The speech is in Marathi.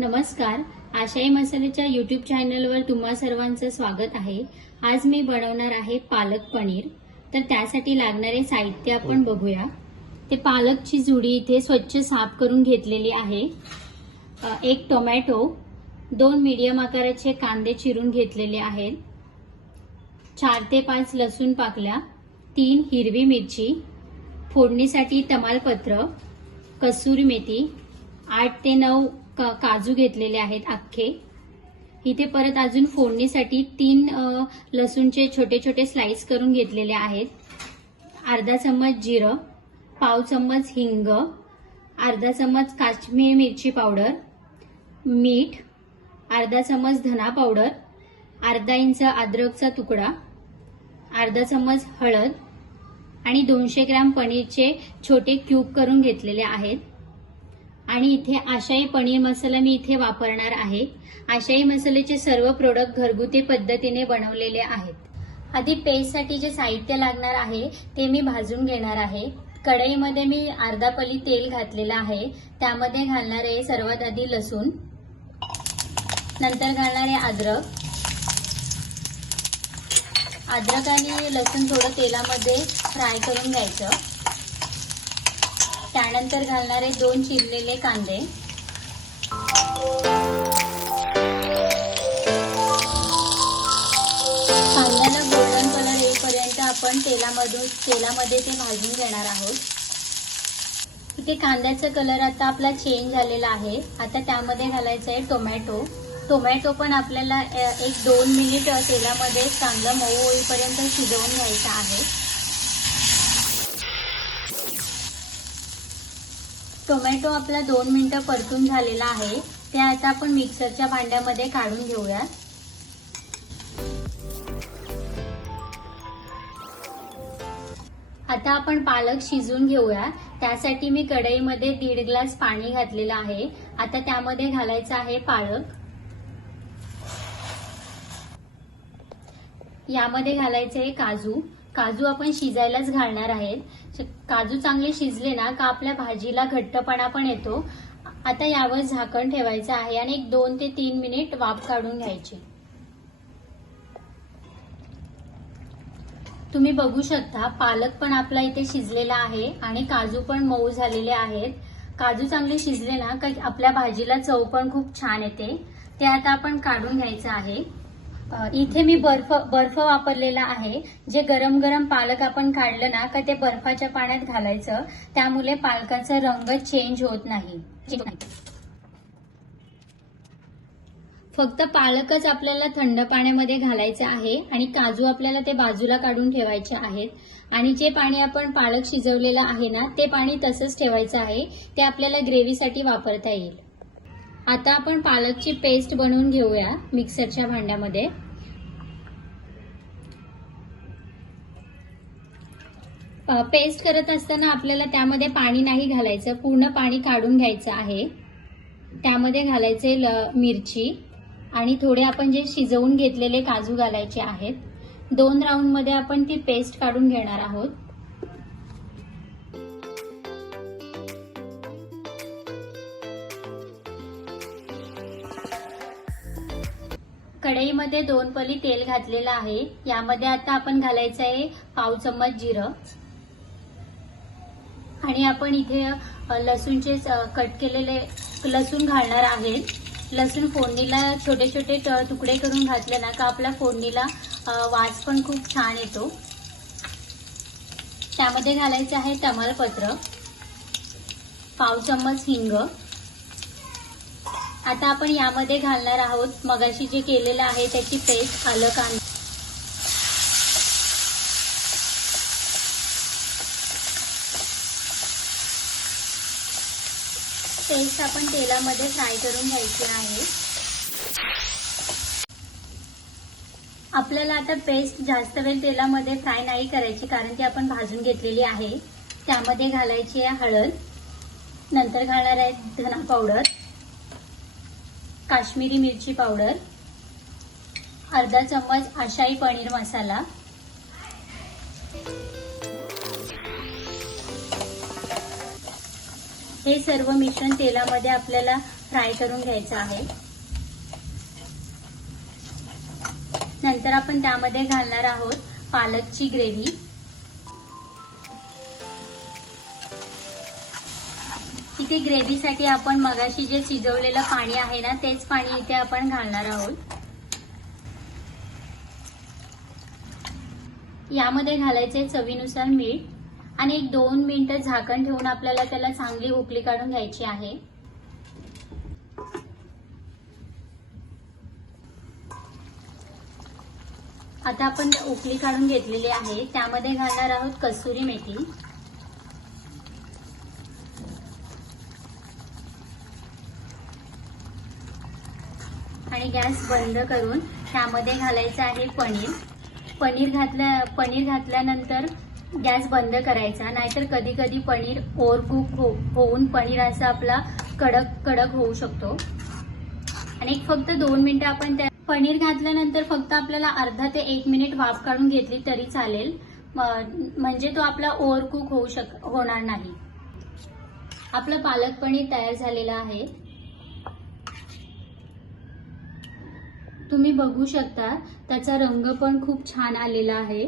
नमस्कार. आशाई मसाल्याच्या युट्यूब चॅनलवर तुम्हा सर्वांचं स्वागत आहे. आज मी बनवणार आहे पालक पनीर. तर त्यासाठी लागणारे साहित्य आपण बघूया. ते पालकची जुडी इथे स्वच्छ साफ करून घेतलेली आहे. एक टोमॅटो दोन मीडियम आकाराचे कांदे चिरून घेतलेले आहेत. चार ते पाच लसूण पाकल्या तीन हिरवी मिरची फोडणीसाठी तमालपत्र कसुरी मेथी आठ ते नऊ काजू घेतलेले आहेत अख्खे. इथे परत अजून फोडणीसाठी तीन लसूणचे छोटे छोटे स्लाइस करून घेतलेले आहेत. अर्धा चम्मच जिरं पाव चम्मच हिंग अर्धा चम्मच काश्मीर मिरची पावडर मीठ अर्धा चम्मच धना पावडर अर्धा इंच अद्रकचा तुकडा अर्धा चम्मच हळद आणि दोनशे ग्रॅम पनीरचे छोटे क्यूब करून घेतलेले आहेत. आणि इथे आशाई पनीर मसाला मी इथे वापरणार आहे. आशाई मसाल्याचे सर्व प्रोडक्ट घरगुती पद्धतीने बनवलेले आहेत. आधी पेस्टसाठी जे साहित्य लागणार आहे ते मी भाजून घेणार आहे. कढईमध्ये मी अर्धा पली तेल घातलेलं आहे. त्यामध्ये घालणार आहे सर्वात आधी लसूण. नंतर घालणार आहे अद्रक. अद्रक आणि लसूण थोडं तेलामध्ये फ्राय करून घ्यायचं. त्यानंतर घालणारे दोन चिरलेले कांदे. कांद्याला गोल्डन कलर येईपर्यंत आपण तेलामधून तेलामध्ये ते भाजून घेणार आहोत. इथे कांद्याचा कलर आता आपला चेंज झालेला आहे. आता त्यामध्ये घालायचं आहे टोमॅटो टोमॅटो पण आपल्याला एक दोन मिनिट तेलामध्ये चांगलं मऊ होईपर्यंत शिजवून घ्यायचं आहे. टोमॅटो आपला दोन मिनिटं परतून झालेला आहे. ते आता आपण मिक्सरच्या भांड्यामध्ये काढून घेऊया आता आपण पालक शिजून घेऊया. त्यासाठी मी कढईमध्ये दीड ग्लास पाणी घातलेलं आहे. आता त्यामध्ये घालायचं आहे पालक. यामध्ये घालायचे आहे काजू. काजू आपण शिजायलाच घालणार आहेत. काजू चांगले शिजले ना का आपल्या भाजीला घट्टपणा पण येतो? आता यावर झाकण ठेवायचं आहे आणि एक दोन ते तीन मिनिट वाफ काढून घ्यायची. तुम्ही बघू शकता पालक पण आपला इथे शिजलेला आहे आणि काजू पण मऊ झालेले आहेत. काजू चांगले शिजले ना का आपल्या भाजीला चव पण खूप छान येते. ते आता आपण काढून घ्यायचं आहे. इथे मी बर्फ बर्फ वापरलेला आहे. जे गरम गरम पालक आपण काढलं ना का ते बर्फाच्या पाण्यात घालायचं त्यामुळे पालकाचा रंग चेंज होत नाही. फक्त पालकच आपल्याला थंड पाण्यामध्ये घालायचं आहे आणि काजू आपल्याला ते बाजूला काढून ठेवायचे आहेत. आणि जे पाणी आपण पालक शिजवलेलं आहे ना ते पाणी तसंच ठेवायचं आहे. ते आपल्याला ग्रेव्हीसाठी वापरता येईल. आता आपण पालकची पेस्ट बनवून घेऊया मिक्सरच्या भांड्यामध्ये. पेस्ट करत असताना आपल्याला त्यामध्ये पाणी नाही घालायचं पूर्ण पाणी काढून घ्यायचं आहे. त्यामध्ये घालायचे ल मिरची आणि थोडे आपण जे शिजवून घेतलेले काजू घालायचे आहेत. दोन राऊंडमध्ये आपण ती पेस्ट काढून घेणार आहोत. कढईमध्ये दोन पली तेल घातलेलं आहे. यामध्ये आता आपण घालायचं आहे पाव चम्मच जिरं. आणि आपण इथे लसूणचे कट केलेले लसूण घालणार आहे. लसूण फोडणीला छोटे छोटे तुकडे करून घातले ना का आपल्या फोडणीला वास पण खूप छान येतो. त्यामध्ये घालायचं आहे तमालपत्र. पाव चम्मच हिंग. आता आपण यामध्ये घालणार आहोत मगाशी जे केलेलं आहे त्याची पेस्ट आलं कांदा. पेस्ट आपण तेलामध्ये फ्राय करून घ्यायची आहे. आपल्याला आता पेस्ट जास्त वेळ तेलामध्ये फ्राय नाही करायची कारण ती आपण भाजून घेतलेली आहे. त्यामध्ये घालायची आहे हळद. नंतर घालणार आहे धना पावडर. काश्मीरी मिरची पावडर अर्धा चम्मच आशाई पनीर मसाला हे सर्व मिश्रण तेलामध्ये आपल्याला फ्राय करून घ्यायचं आहे. नंतर आपण त्यामध्ये घालणार आहोत पालकची ग्रेव्ही. इथे ग्रेव्हीसाठी आपण मगाशी जे शिजवलेलं पाणी आहे ना तेच पाणी इथे आपण घालणार आहोत. यामध्ये घालायचे चवीनुसार मीठ आणि एक दोन मिनिटं झाकण ठेवून आपल्याला त्याला चांगली उकळी काढून घ्यायची आहे. आता आपण उकळी काढून घेतलेली आहे. त्यामध्ये घालणार आहोत कसुरी मेथी. आणि गॅस बंद करून त्यामध्ये घालायचं आहे पनीर. पनीर घातल्या पनीर घातल्यानंतर गॅस बंद करायचा. नाहीतर कधी कधी पनीर ओव्हर कुक हो होऊन पनीर असा आपला कडक कडक होऊ शकतो. आणि एक फक्त दोन मिनिटं आपण त्या पनीर घातल्यानंतर फक्त आपल्याला अर्धा ते एक मिनिट वाफ काढून घेतली तरी चालेल. म्हणजे तो आपला ओव्हर कुक होऊ शक होणार नाही. आपलं पालक पनीर तयार झालेलं आहे. तुम्ही बघू शकता त्याचा रंग पण खूप छान आलेला आहे.